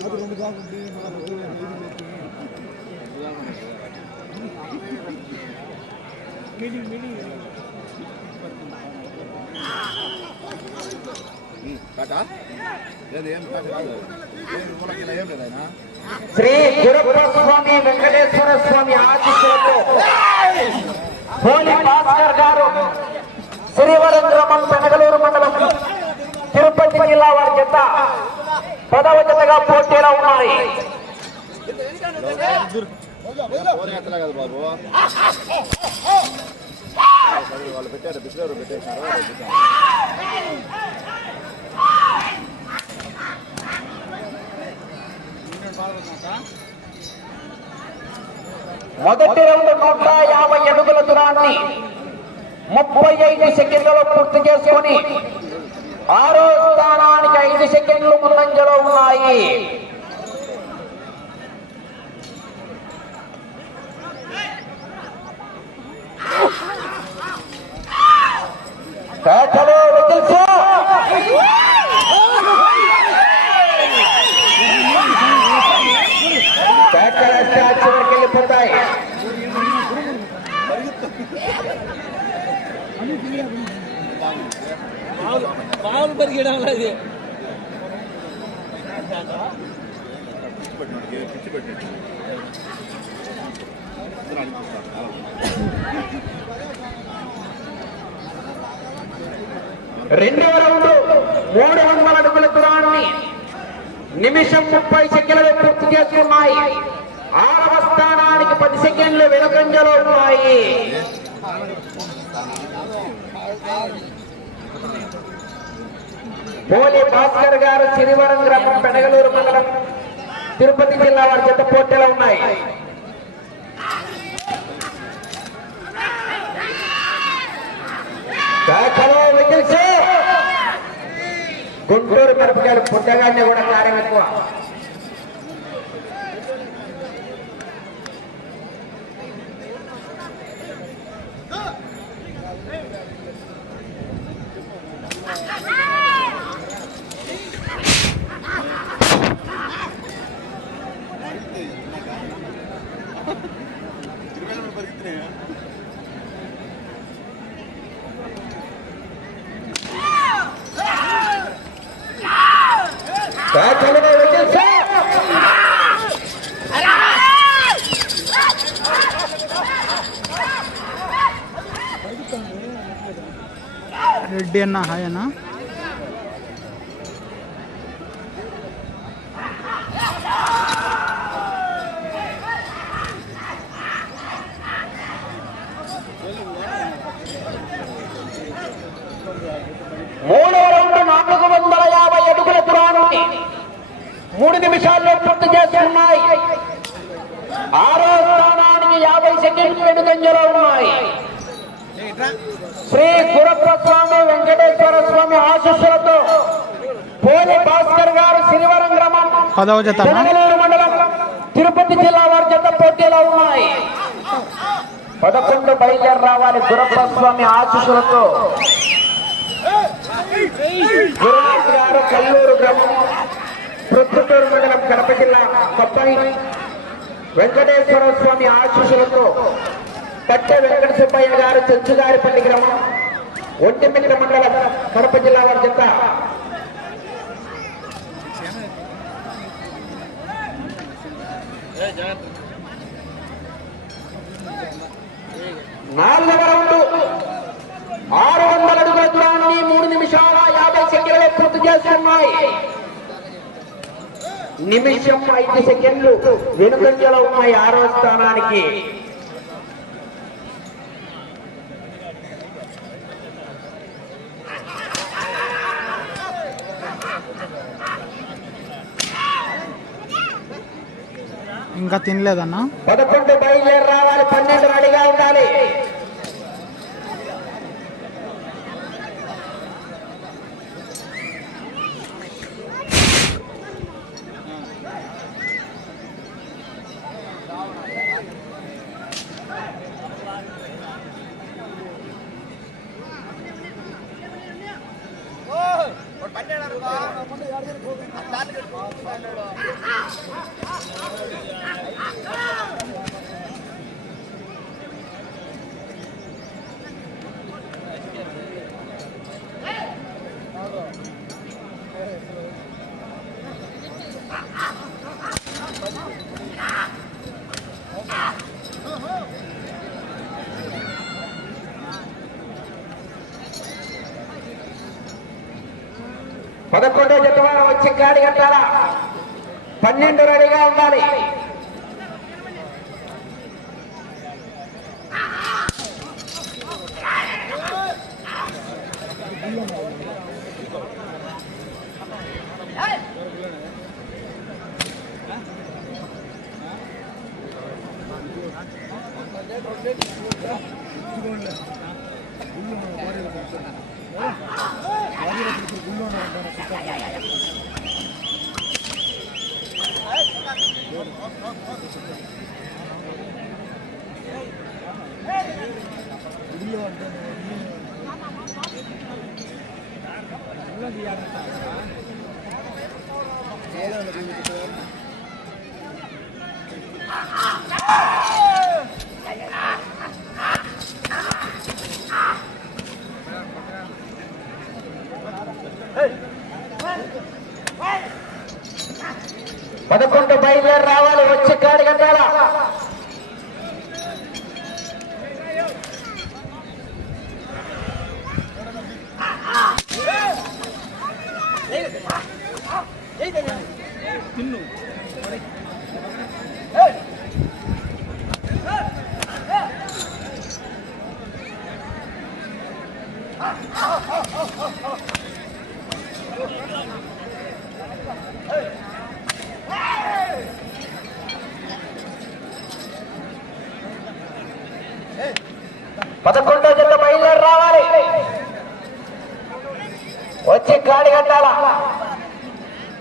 అది రెండు శ్రీ గురప్ప స్వామి వెంకటేశ్వర స్వామి ఆశీస్సులతో హోలీ భాస్కర్ గారు శ్రీవరం పెనగలూరు మండలం తిరుపతి జిల్లా వారి జత పదవ జతగా పోటీలో ఉన్నాయి. వాళ్ళు పెట్టారు పెట్టేశారు మొదటి రౌండ్ నూట యాభై అడుగుల దూరాన్ని ముప్పై ఐదు సెకండ్లలో పూర్తి చేసుకొని ఆరో స్థానానికి ఐదు సెకండ్లు ముందంజలో ఉన్నాయి. పెట్టినాడు ఏదో పిచ్చి పెట్టినట్టు. రెండవ రౌండ్ మూడు వందల అడుగుల దూరాన్ని నిమిషం ముప్పై సెకండ్లు పూర్తి చేస్తున్నాయి ఆరవ స్థానానికి పది సెకండ్లు వెనుకంజలో ఉన్నాయి. పోలి భాస్కర్ గారు సిరివరం గ్రామం పెడగలూరు మండలం తిరుపతి జిల్లా వారి చేత పోటీలో ఉన్నాయి. గుంటూరు మిరపకాయలు పుట్టగానే కూడా కార్యం ఎక్కువ. రెడ్డి అన్న హాయ్ అన్న మూడో రౌండ్ నాలుగు వందల యాభై అడుగుల దూరాన్ని మూడు నిమిషాల్లో పూర్తి చేస్తున్నాయి. ఆరో స్థానానికి యాభై సెకండ్లు వెనుకంజలో ఉన్నాయి. శ్రీ గురప్ప స్వామి వెంకటేశ్వర స్వామి ఆశీస్సులతో పోలి భాస్కర్ గారు సిరివరం గ్రామం మండలం తిరుపతి జిల్లా వారి జత పోటీలో ఉన్నాయి. పదకొండు బయలుదేరి రావాలి గురప్ప స్వామి ఆశీస్సులతో. గురునాథ్ గారు కల్లూరు గ్రామం ప్రొద్దుటూరు మండలం కడప జిల్లా కొత్తని వెంకటేశ్వర స్వామి ఆశీస్సులతో కట్టె వెంకట సుబ్బయ్య గారు చెంచుగారిపల్లి గ్రామం ఒంటిమిట్ల మండలం కడప జిల్లా వారి జత. నాలుగవ రౌండ్ ఆరు వందల అడుగుల దూరాన్ని మూడు నిమిషాల యాభై సెకండ్లు పూర్తి చేస్తున్నాయి. నిమిషం ఐదు సెకండ్లు వెనుకంజలో ఉన్నాయి ఆరో స్థానానికి. ఇంకా తినలేదన్న? పదకొండు బయలుదేరి రావాలి పన్నెండు రెడీగా ఉండాలి. పదకొండో జత వారు వచ్చి గాడి కట్టాలా? పన్నెండు రెడీగా ఉండాలి. dạ dạ dạ. ஏதோ పదకొండు బయలుదేరి రావాలి వచ్చి గాడి కట్టాలా పదకొండో జత బయలుదేరి రావాలి వచ్చి గాడి కట్టాలా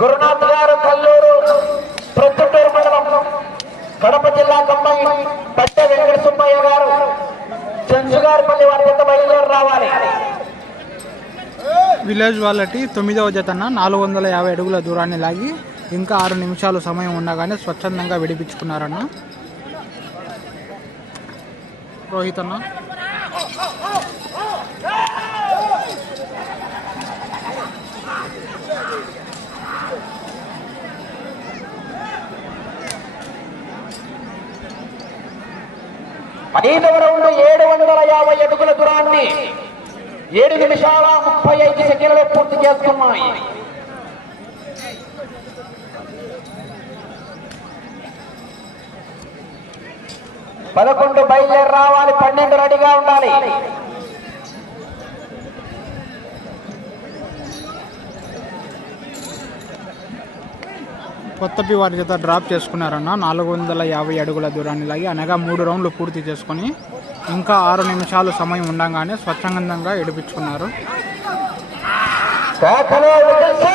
గురునాథ్ గారు కల్లూరు ప్రొద్దుటూరు మండలం కడప జిల్లా కమ్మాయి పట్టె వెంకట సుబ్బయ్య గారు. చెంచుగారిపల్లి వారి జత బయలుదేరి రావాలి. విలేజ్ వాళ్ళటి తొమ్మిదవ జతన నాలుగు వందల యాభై అడుగుల దూరాన్ని లాగి ఇంకా ఆరు నిమిషాలు సమయం ఉండగానే స్వచ్ఛందంగా విడిపించుకున్నారన్న. రోహిత్ అన్న. ఐదవ రౌండ్ ఏడు వందల యాభై అడుగుల దూరాన్ని ఏడు నిమిషాల ముప్పై ఐదు సెకండ్లు పూర్తి చేస్తున్నాయి. పదకొండు బయలుదేరి రావాలి పన్నెండు రెడీగా ఉండాలి. కొత్తపి వారి జత డ్రాప్ చేసుకున్నారన్న. నాలుగు వందల యాభై అడుగుల దూరాన్ని లాగి అనగా మూడు రౌండ్లు పూర్తి చేసుకొని ఇంకా ఆరు నిమిషాలు సమయం ఉండగానే స్వచ్ఛందంగా ఏడిపించుకున్నారు కేకలు వికల్సు.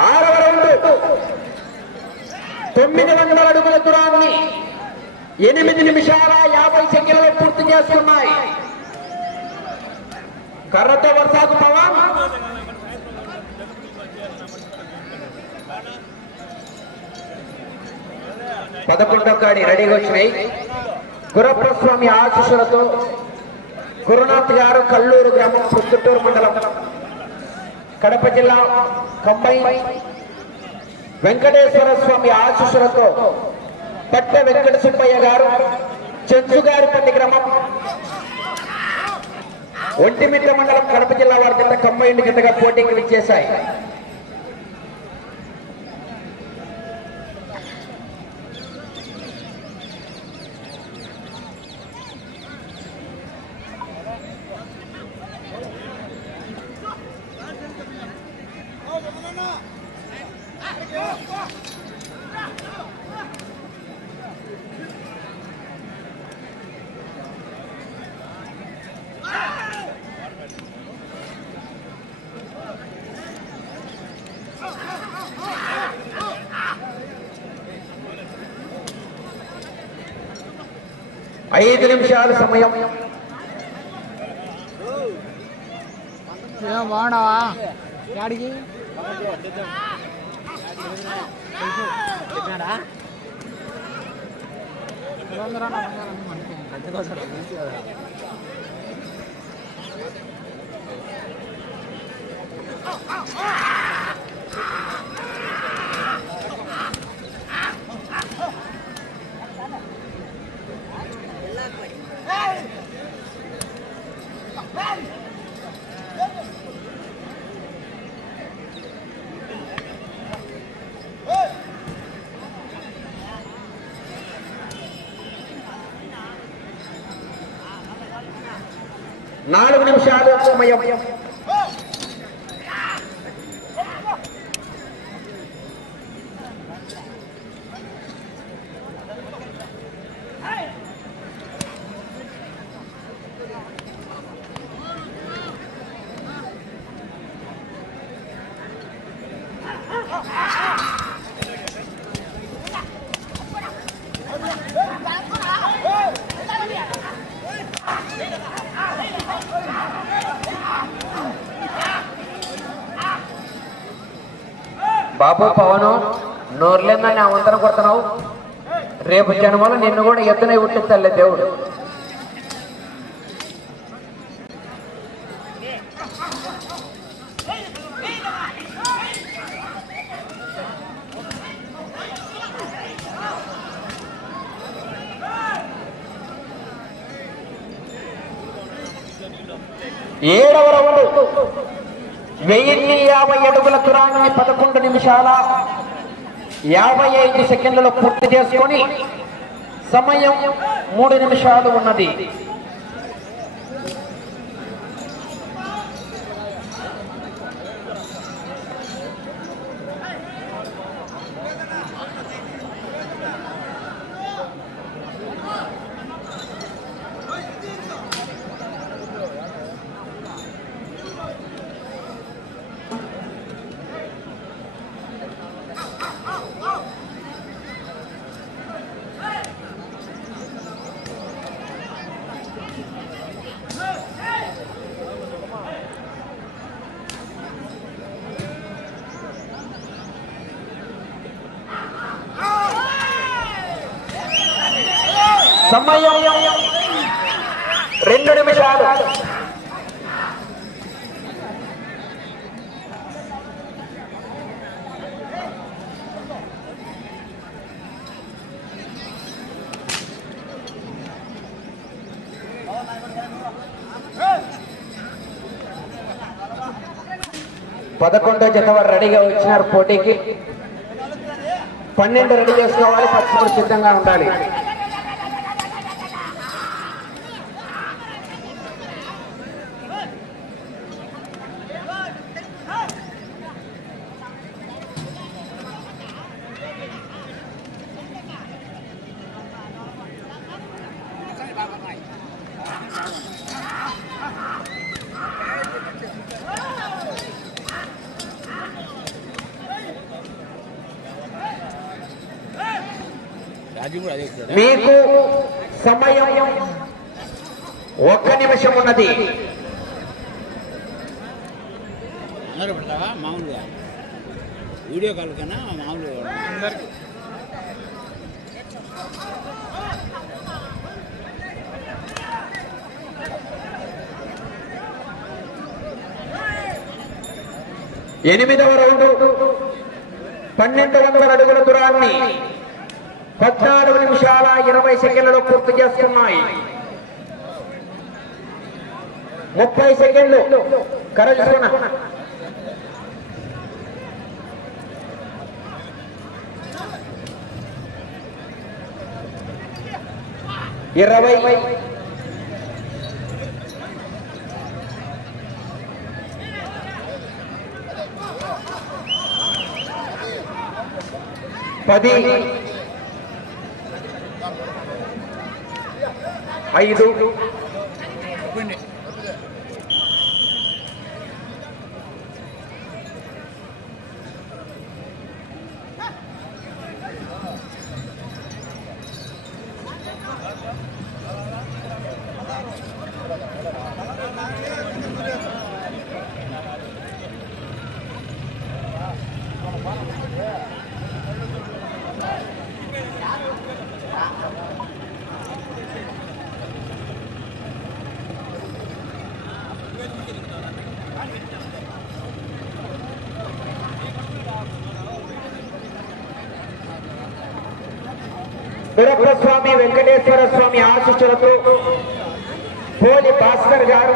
ఆరవ రౌండ్ తొమ్మిది వందల అడుగుల దూరాన్ని ఎనిమిది నిమిషాల యాభై సెకండ్లలో పూర్తి చేస్తున్నాయి కర్రతో వర్షాకు పవన్ పదకొండో కాడి రెడీగా వచ్చినాయి. గురప్రస్వామి ఆశీస్సులతో గురునాథ్ గారు కల్లూరు గ్రామం పుత్తూరు మండలం కడప జిల్లా కంబై వెంకటేశ్వర స్వామి ఆశీస్సులతో పట్ట వెంకట సుబ్బయ్య గారు చెంచుగారిపల్లి గ్రామం ఒంటిమిట్ట మండలం కడప జిల్లా వారి కింద కంబైండ్ కిందగా పోటీకి విచ్చేశాయి. ఐదు నిమిషాల సమయం ఏం బాగున్నావా గాడికి నాలుగు నిమిషాలు సమయం. బాబు పవను నోర్లేందని అవంతరం కొడుతున్నావు? రేపు జన్మలో నిన్ను కూడా ఎత్తున ఉట్టిస్తాలే దేవుడు. ఏడవ రౌండ్ వెయ్యిన్ని యాభై అడుగుల దూరాన్ని పదకొండు నిమిషాల యాభై ఐదు సెకండ్లలో పూర్తి చేసుకొని సమయం మూడు నిమిషాలు ఉన్నది. సమయం. రెండు నిమిషాలు. పదకొండో జత వారు రెడీగా వచ్చినారు పోటీకి. పన్నెండు రెడీ చేసుకోవాలి. పదకొండు సిద్ధంగా ఉండాలి. సమయం ఒక్క నిమిషం ఉన్నది. అందరూ పెడతావా మామూలుగా? వీడియో కాల్ కన్నా మామూలుగా అందరికి. ఎనిమిదవ రౌండ్. పన్నెండు వందల అడుగుల దూరాన్ని. పద్నాలుగు నిమిషాల ఇరవై సెకండ్లలో పూర్తి చేస్తున్నాయి. ముప్పై సెకండ్లు. కరజున ఇరవై. పది. ఐదు స్వామి వెంకటేశ్వర స్వామి ఆశిస్సులతో పోలి భాస్కర్ గారు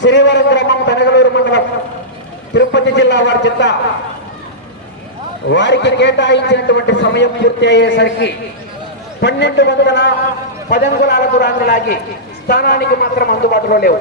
శ్రీవరం గ్రామం తనగలూరు మండలం తిరుపతి జిల్లా వారి చెత్త. వారికి కేటాయించినటువంటి సమయం పూర్తి అయ్యేసరికి పన్నెండు వందల పదంగులాల దూరాన్ని లాగి స్థానానికి మాత్రం అందుబాటులో లేవు.